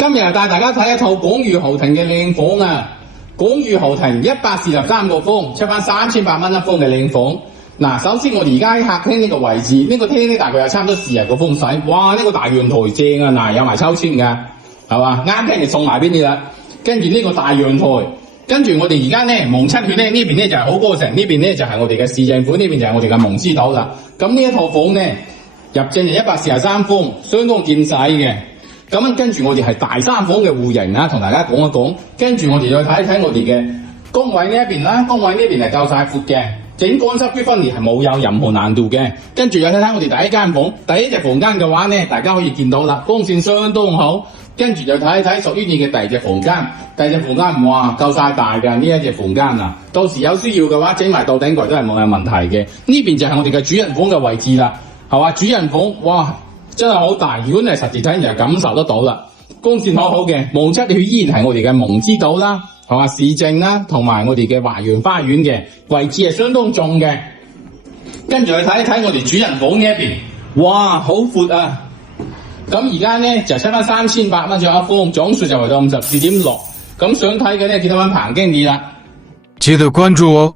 今日帶大家睇一套廣御豪庭嘅靚房啊！廣御豪庭143個方，出翻3800蚊一方嘅靚房。嗱，首先我哋而家喺客廳呢個位置，呢個廳咧大概有差唔多40個風水。哇！呢個大陽台正啊，嗱有埋抽籤㗎，係嘛？啱聽就送埋邊啲啦。跟住呢個大陽台，跟住我哋而家咧蒙七血咧呢邊咧就係好歌城，呢邊咧就係我哋嘅市政府，呢邊就係我哋嘅蒙之島啦。咁呢一套房咧入正就143方，相當見使嘅。咁跟住我哋係大三房嘅戶型啊，同大家講一講。跟住我哋再睇一睇我哋嘅宮位呢一邊啦，宮位呢邊係夠晒闊嘅，整乾濕區分裂係冇有任何難度嘅。跟住又睇睇我哋第一間房，第一隻房間嘅話咧，大家可以見到啦，光線相當好。跟住就睇一睇屬於你嘅第二隻房間，第二隻房間哇夠晒大㗎呢一隻房間啊！到時有需要嘅話，整埋到頂櫃都係冇問題嘅。呢邊就係我哋嘅主人房嘅位置啦，係嘛？主人房哇！真係好大，如果你係實時睇就感受得到啦。光線好好嘅，蒙七血依然係我哋嘅蒙之島啦，係嘛？市政啦，同埋我哋嘅華陽花園嘅位置係相當重嘅。跟住去睇一睇我哋主人房呢一邊，哇，好闊啊！咁而家咧就出翻3800蚊左右一方，總數就嚟到54.6。咁想睇嘅咧，記得揾彭經理啦。記得關注哦。